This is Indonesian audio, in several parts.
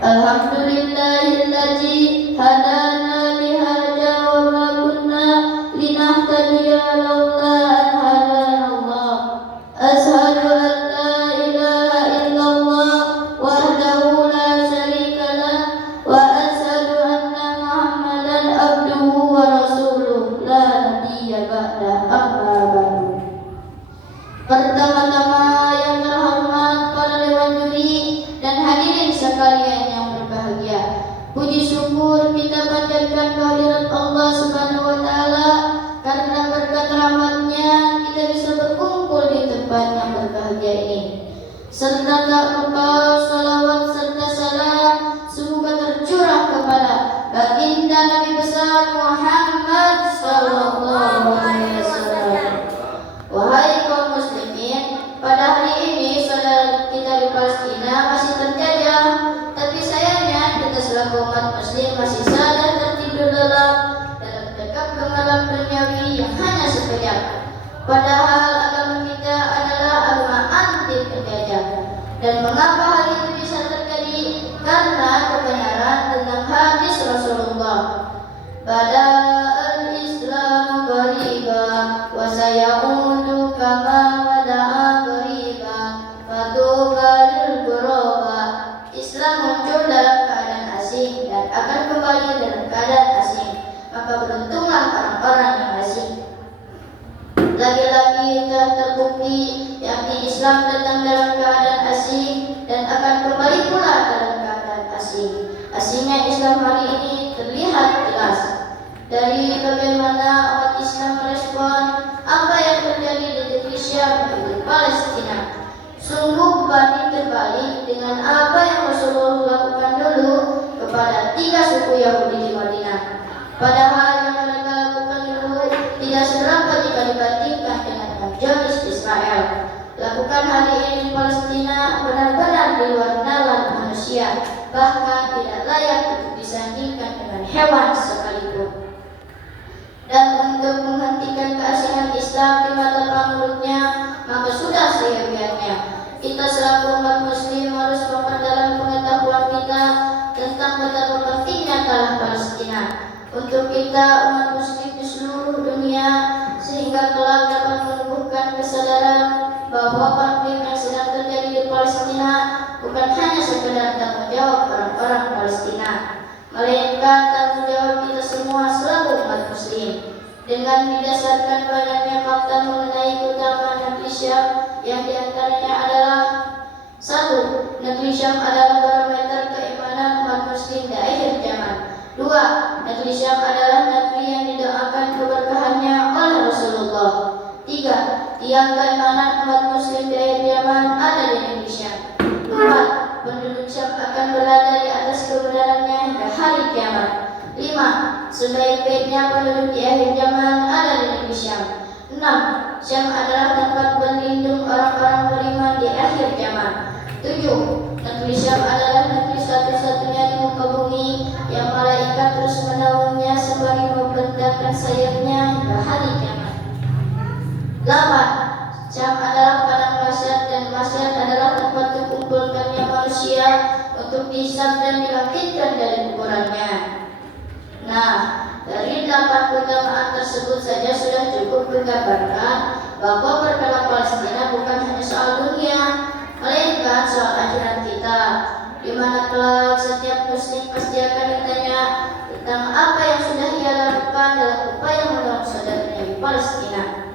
Alhamdulillahilladzi hadana lihada wa ma kunna linahtadiya laula an hadana Allah. Ashhadu an la ilaha illallah wahdahu la syarika lah wa ashhadu anna Muhammadan abduhu wa rasuluh la nabiyya ba'da, amma ba'du. Pertama-tama yang terhormat para dewan juri dan hadirin sekalian yang berbahagia, puji syukur kita panjatkan kehadirat Allah Subhanahu wa taala karena berkat rahmat-Nya kita bisa berkumpul di tempat yang berbahagia ini. Serta tak lupa salawat serta salam semoga tercurah kepada baginda Nabi besar Muhammad sallallahu alaihi wasallam. Wahai kaum muslimin, pada hari ini saudara kita di Palestina masih terjajah, tapi sayangnya kita selaku umat muslim masih saja tertidur lelap dalam dekap genggaman duniawi yang hanya sekejap. Padahal agama kita adalah agama anti penjajah. Dan mengapa hal itu bisa terjadi? Karena kebenaran tentang hadis Rasulullah. Bada'al Islam ghariba wa sayaudu kama bada'a ghariba fatuba lil ghuraba. Islam muncul dalam keadaan asing dan akan kembali dalam keadaan asing. Maka beruntunglah orang-orang yang asing. Lagi-lagi telah terbukti yakni Islam datang dalam keadaan asing dan akan kembali pula dalam keadaan asing. Asingnya Islam hari ini terlihat jelas dari bagaimana umat Islam merespon apa yang terjadi di negeri Syam di Palestina. Sungguh banding terbalik dengan apa yang Rasulullah lakukan dulu kepada 3 suku Yahudi di Madinah. Padahal yang mereka lakukan dulu tidak seberapa jika dibandingkan dengan majelis Israel. Lakukan hari ini di Palestina benar-benar di luar nalar manusia, bahkan tidak layak untuk disandingkan dengan hewan sekalipun. Dan untuk menghentikan keasingan Islam di mata pengikutnya, maka sudah seyogianya kita selaku umat muslim harus memperdalam pengetahuan kita tentang betapa pentingnya tanah Palestina untuk kita umat muslim di seluruh dunia, sehingga kelak dapat menumbuhkan kesadaran bahwa konflik yang sedang terjadi di Palestina bukan hanya sekedar tanggung jawab orang-orang Palestina, melainkan tanggung jawab kita semua selaku umat muslim. Dengan didasarkan banyaknya fakta mengenai keutamaan negeri Syam yang diantaranya adalah: 1. Negeri Syam adalah barometer keimanan umat muslim di akhir zaman. 2. Negeri Syam adalah negeri yang didoakan keberkahannya oleh Rasulullah. 3. Tiang keimanan umat muslim di akhir zaman ada di negeri Syam. 4. Penduduk Syam akan berada di atas kebenarannya hingga hari kiamat. 5. Sebaik-baiknya penduduk di akhir zaman ada di negeri Syam. 6. Syam adalah tempat berlindung orang-orang beriman di akhir zaman. 7. Negeri Syam adalah negeri satu-satunya di muka bumi yang malaikat terus menaunginya sembari membentangkan sayapnya hingga hari kiamat. 8. Syam adalah padang mahsyar dan mahsyar adalah tempat dikumpulkannya manusia untuk dihisab dan dibangkitkan dari kuburannya. Nah, dari 8 keutamaan tersebut saja sudah cukup menggambarkan bahwa perkara Palestina bukan hanya soal dunia, melainkan soal akhirat kita, di mana kelak setiap muslim pasti akan ditanya tentang apa yang sudah ia lakukan dalam upaya menolong saudaranya di Palestina.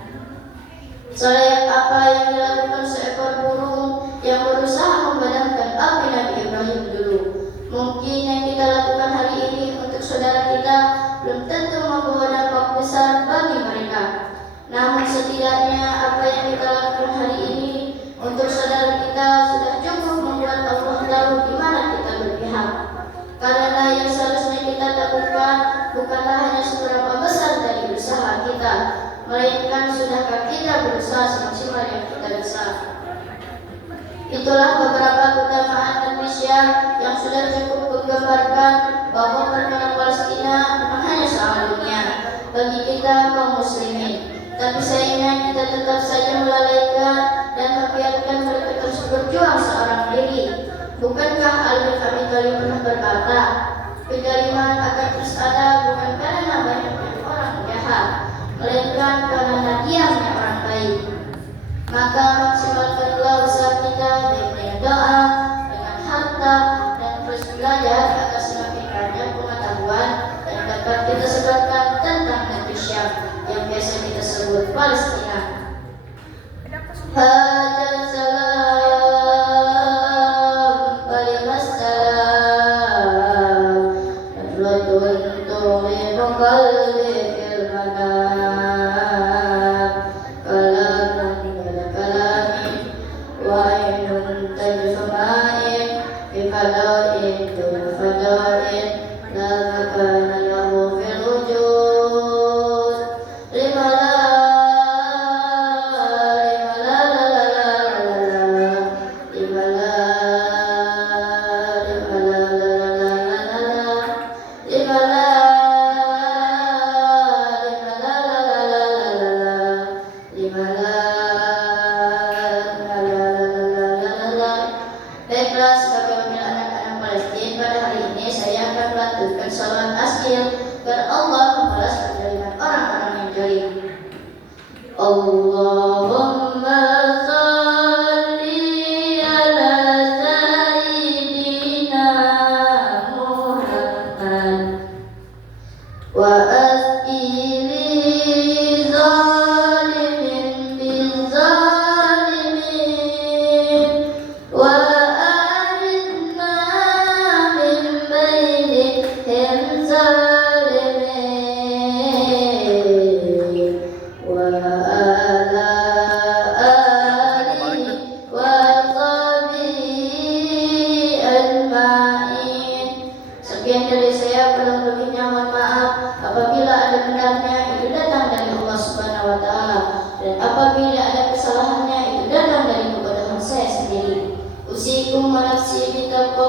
Selain apa yang dilakukan seekor burung yang berusaha memadamkan api Nabi Ibrahim dulu, mungkin yang kita lakukan hari ini untuk saudara kita belum tentu membawa dampak besar bagi mereka. Namun setidaknya apa yang kita lakukan hari ini untuk saudara kita sudah cukup membuat Allah tahu di mana kita berpihak. Karena yang seharusnya kita lakukan bukanlah hanya seberapa besar dari usaha kita, melainkan sudahkah kita berusaha semaksimal yang kita bisa. Itulah beberapa keutamaan negeri Syam yang sudah cukup menggambarkan bahwa perkara Palestina bukan hanya soal dunia bagi kita kaum muslimin. Tapi sayangnya kita tetap saja melalaikan dan membiarkan mereka terus berjuang seorang diri. Bukankah Ali bin Abi Thalib pernah berkata, kejaliman akan terus ada bukan karena banyaknya orang jahat, melainkan karena diamnya orang baik. Maka maksimalkanlah usaha kita baik dengan doa, dengan harta, dan terus belajar agar semakin banyak pengetahuan dan dapat kita sebarkan tentang negeri Syam yang biasa kita sebut Palestina. Hajar salam, kalimat salam, Nadratun tulimu qalbi fil manam, kalamun wala kalamin, wa ainun tajfu ma'in, fi fada'in dun fada'in, la makana lahu fil wujud. Baiklah, sebagai wakil anak-anak Palestina, pada hari ini saya akan melantunkan salat askil agar Allah membalas penjaliman orang-orang yang jalim. Allahumma salli ala Sayyidina Muhammad wa as'ili zalimin bin zalimin wa aridna min bainihim zalimin wa ala alihi wa sahbihi ajma'in. Sekian dari saya, kurang lebihnya mohon maaf. Apabila ada benarnya, itu datang dari Allah Subhanahu wa Ta'ala, dan apabila ada kesalahannya, itu datang dari kebodohan saya sendiri. Usikum wa nafsi bitaqwa